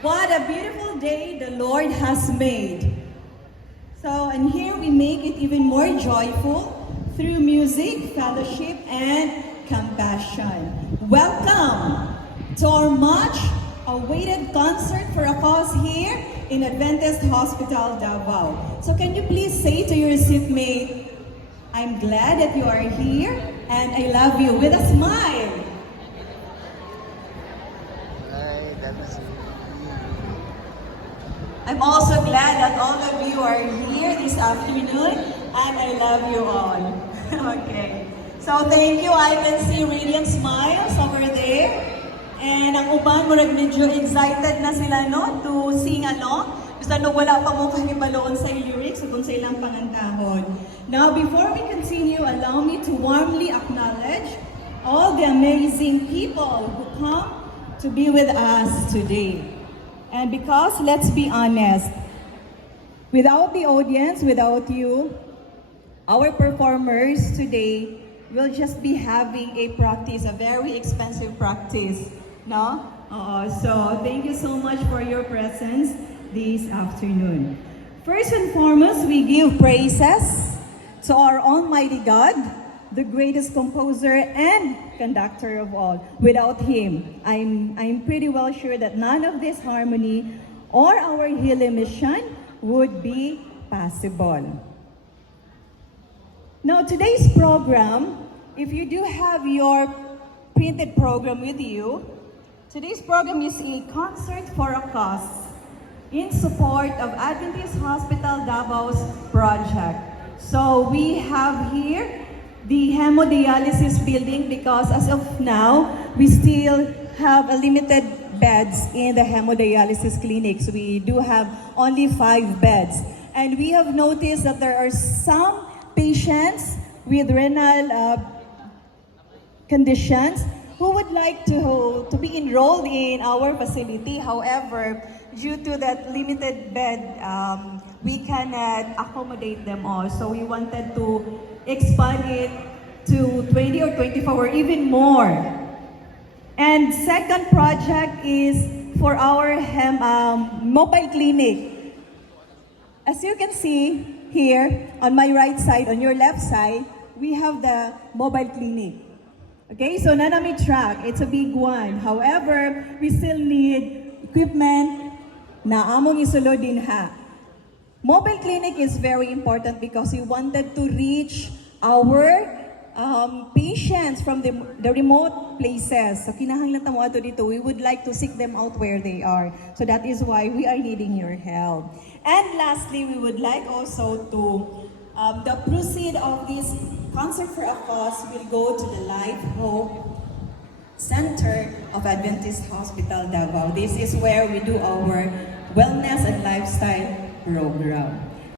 What a beautiful day the Lord has made. So, and here we make it even more joyful through music, fellowship, and compassion. Welcome to our much awaited concert for a cause here in Adventist Hospital, Davao. So can you please say to your seatmate, I'm glad that you are here and I love you with a smile. I'm also glad that all of you are here this afternoon and I love you all. Okay. So thank you. I can see radiant smiles over there. And ang uban, murag medyo excited na sila no, to sing along. Basta no, wala pa mo kahibaloon sa lyrics kung sa ilang pangantahon. Now, before we continue, allow me to warmly acknowledge all the amazing people who come to be with us today. And because, let's be honest, without the audience, without you, our performers today will just be having a practice, a very expensive practice, no? So thank you so much for your presence this afternoon. First and foremost, we give praises to our Almighty God, the greatest composer and conductor of all. Without Him, I'm pretty well sure that none of this harmony or our healing mission would be possible. Now, today's program, if you do have your printed program with you, today's program is a concert for a cause in support of Adventist Hospital Davao's project. So we have here the hemodialysis building because as of now, we still have a limited beds in the hemodialysis clinics. We do have only 5 beds. And we have noticed that there are some patients with renal conditions who would like to be enrolled in our facility. However, due to that limited bed, we cannot accommodate them all. So we wanted to expand it to 20 or 24 or even more. And second project is for our mobile clinic. As you can see here on my right side, on your left side, we have the mobile clinic. Okay, so nanami track, it's a big one. However, we still need equipment na among isulod din ha. Mobile clinic is very important because we wanted to reach our patients from the remote places. So kinahanglan ta mo ato dito, we would like to seek them out where they are. So that is why we are needing your help. And lastly, we would like also to, the proceed of this concert for a cause will go to the Life Hope Center of Adventist Hospital Davao. This is where we do our wellness and lifestyle program.